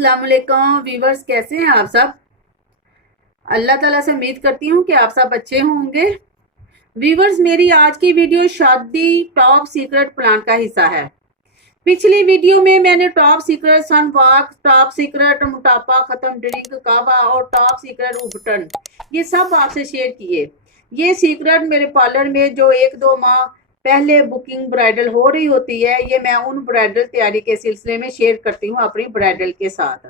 अस्सलाम वालेकुम व्यूवर्स, कैसे हैं आप सब। अल्लाह ताला से उम्मीद करती हूँ कि आप सब अच्छे होंगे। व्यूवर्स, मेरी आज की वीडियो शादी टॉप सीक्रेट प्लान का हिस्सा है। पिछली वीडियो में मैंने टॉप सीक्रेट सनवॉक, टॉप सीक्रेट मोटापा खत्म ड्रिंक काबा और टॉप सीक्रेट उबटन ये सब आपसे शेयर किए। ये सीक्रेट मेरे पार्लर में जो 1-2 माह पहले बुकिंग ब्राइडल हो रही होती है, ये मैं उन ब्राइडल तैयारी के सिलसिले में शेयर करती हूँ अपनी ब्राइडल के साथ,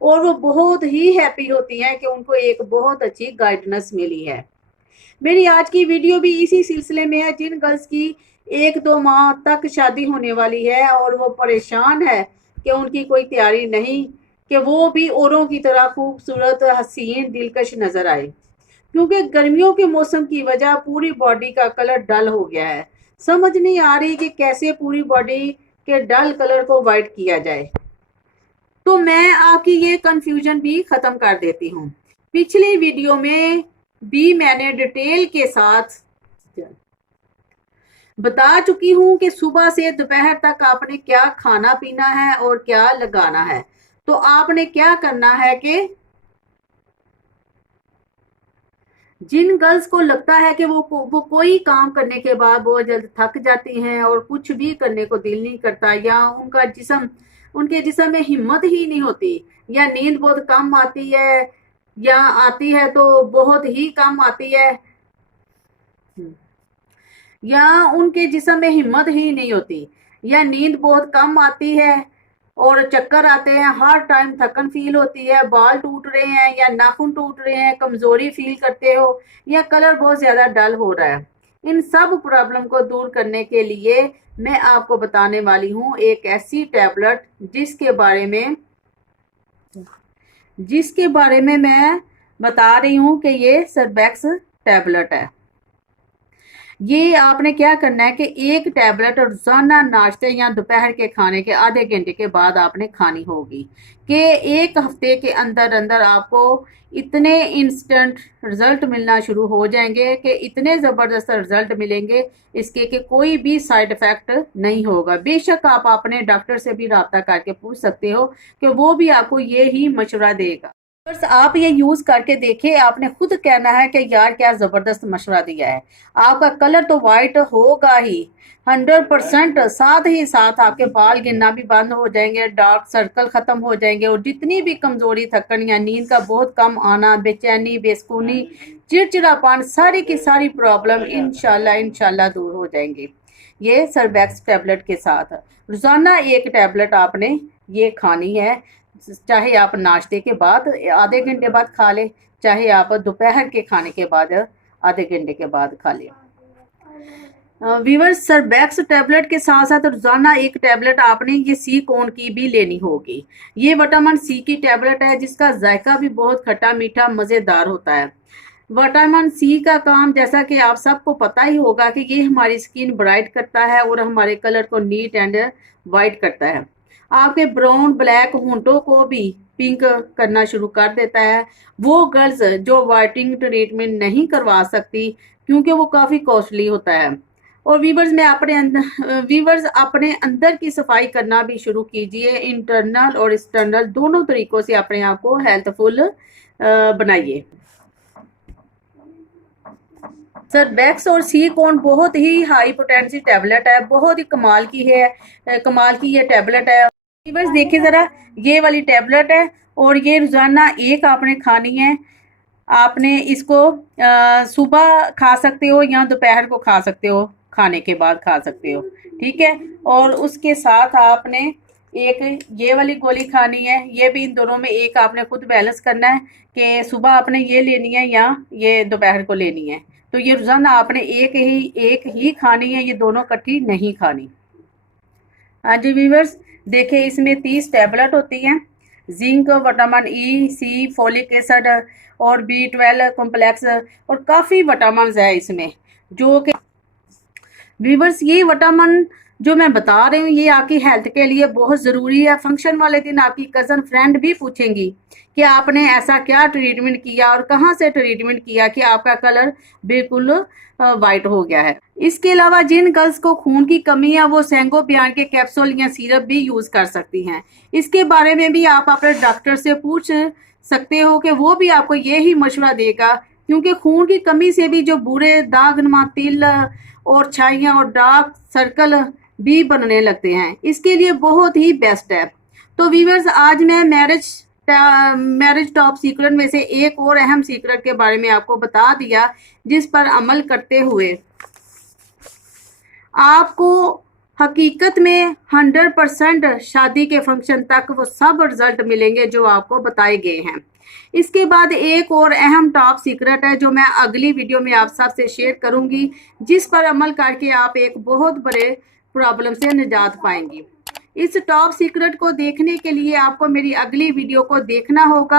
और वो बहुत ही हैप्पी होती हैं कि उनको एक बहुत अच्छी गाइडेंस मिली है। मेरी आज की वीडियो भी इसी सिलसिले में है, जिन गर्ल्स की 1-2 माह तक शादी होने वाली है और वो परेशान है कि उनकी कोई तैयारी नहीं, कि वो भी औरों की तरह खूबसूरत हसीन दिलकश नजर आए। क्योंकि गर्मियों के मौसम की वजह पूरी बॉडी का कलर डल हो गया है। समझ नहीं आ रही कि कैसे पूरी बॉडी के डल कलर को वाइट किया जाए। तो मैं आपकी ये कंफ्यूजन भी खत्म कर देती हूँ। पिछली वीडियो में भी मैंने डिटेल के साथ बता चुकी हूँ कि सुबह से दोपहर तक आपने क्या खाना पीना है और क्या लगाना है। तो आपने क्या करना है कि जिन गर्ल्स को लगता है कि वो कोई काम करने के बाद बहुत जल्द थक जाती हैं और कुछ भी करने को दिल नहीं करता, या उनके जिस्म में हिम्मत ही नहीं होती, या नींद बहुत कम आती है, या आती है तो बहुत ही कम आती है, या उनके जिस्म में हिम्मत ही नहीं होती, या नींद बहुत कम आती है और चक्कर आते हैं, हर टाइम थकन फील होती है, बाल टूट रहे हैं या नाखून टूट रहे हैं, कमजोरी फील करते हो, या कलर बहुत ज्यादा डल हो रहा है। इन सब प्रॉब्लम को दूर करने के लिए मैं आपको बताने वाली हूँ एक ऐसी टैबलेट जिसके बारे में मैं बता रही हूँ कि ये सर्बैक्स टैबलेट है। ये आपने क्या करना है कि एक टैबलेट रोजाना नाश्ते या दोपहर के खाने के आधे घंटे के बाद आपने खानी होगी, कि एक हफ्ते के अंदर अंदर आपको इतने इंस्टेंट रिजल्ट मिलना शुरू हो जाएंगे, कि इतने ज़बरदस्त रिजल्ट मिलेंगे इसके कि कोई भी साइड इफेक्ट नहीं होगा। बेशक आप अपने डॉक्टर से भी रब्ता करके पूछ सकते हो कि वो भी आपको ये ही मशवरा देगा। बस आप ये यूज करके देखिए, आपने खुद कहना है कि यार क्या जबरदस्त मशवरा दिया है। आपका कलर तो वाइट होगा ही 100%, साथ ही साथ आपके बाल गिरना भी बंद हो जाएंगे, डार्क सर्कल खत्म हो जाएंगे, और जितनी भी कमजोरी, थकन या नींद का बहुत कम आना, बेचैनी, बेसुकूनी, चिड़चिड़ापन, सारी की सारी प्रॉब्लम इंशाल्लाह दूर हो जाएंगे ये सर्बैक्स टैबलेट के साथ। रोजाना एक टैबलेट आपने ये खानी है, चाहे आप नाश्ते के बाद आधे घंटे बाद खा ले, चाहे आप दोपहर के खाने के बाद आधे घंटे के बाद खा ले। वीवर्स, सर्बैक्स टैबलेट के साथ साथ रोजाना एक टैबलेट आपने ये सी कोन की भी लेनी होगी। ये विटामिन सी की टैबलेट है, जिसका जायका भी बहुत खट्टा मीठा मजेदार होता है। विटामिन सी का काम, जैसा कि आप सबको पता ही होगा, कि ये हमारी स्किन ब्राइट करता है और हमारे कलर को नीट एंड वाइट करता है। आपके ब्राउन ब्लैक होंठों को भी पिंक करना शुरू कर देता है। वो गर्ल्स जो वाइटनिंग ट्रीटमेंट नहीं करवा सकती क्योंकि वो काफ़ी कॉस्टली होता है। और वीवर्स अपने अंदर की सफाई करना भी शुरू कीजिए। इंटरनल और एक्सटर्नल दोनों तरीकों से अपने आप को हेल्थफुल बनाइए। सर्बैक्स और सी कौन बहुत ही हाई पोटेंसी टैबलेट है, बहुत ही कमाल की ये टैबलेट है। बस देखिए जरा, ये वाली टैबलेट है और ये रोजाना एक आपने खानी है। आपने इसको सुबह खा सकते हो या दोपहर को खा सकते हो, खाने के बाद खा सकते हो, ठीक है। और उसके साथ आपने एक ये वाली गोली खानी है। ये भी इन दोनों में एक आपने खुद बैलेंस करना है कि सुबह आपने ये लेनी है या ये दोपहर को लेनी है। तो ये रोजाना आपने एक ही खानी है, ये दोनों इकट्ठी नहीं खानी। हाँ जी व्यूअर्स, देखिए इसमें 30 टैबलेट होती हैं। जिंक, विटामिन ई, सी, फोलिक एसिड और B12 कॉम्प्लेक्स और काफ़ी विटामिन है इसमें, जो कि व्यूअर्स ये विटामिन जो मैं बता रही हूँ ये आपकी हेल्थ के लिए बहुत ज़रूरी है। फंक्शन वाले दिन आपकी कज़न फ्रेंड भी पूछेंगी कि आपने ऐसा क्या ट्रीटमेंट किया और कहाँ से ट्रीटमेंट किया कि आपका कलर बिल्कुल वाइट हो गया है। इसके अलावा जिन गर्ल्स को खून की कमी है वो सेंगोबियान के कैप्सूल या सिरप भी यूज़ कर सकती हैं। इसके बारे में भी आप अपने डॉक्टर से पूछ सकते हो कि वो भी आपको यही मशवरा देगा, क्योंकि खून की कमी से भी जो बुरे दागनुमा तिल और छाइयाँ और डार्क सर्कल भी बनने लगते हैं। इसके लिए बहुत ही बेस्ट है। तो व्यूअर्स, आज मैं मैरिज टॉप सीक्रेट में से एक और अहम सीक्रेट के बारे में आपको बता दिया, जिस पर अमल करते हुए आपको हकीकत में 100% शादी के फंक्शन तक वो सब रिजल्ट मिलेंगे जो आपको बताए गए हैं। इसके बाद एक और अहम टॉप सीक्रेट है जो मैं अगली वीडियो में आप सबसे शेयर करूंगी, जिस पर अमल करके आप एक बहुत बड़े प्रॉब्लम से निजात पाएंगी। इस टॉप सीक्रेट को देखने के लिए आपको मेरी अगली वीडियो को देखना होगा।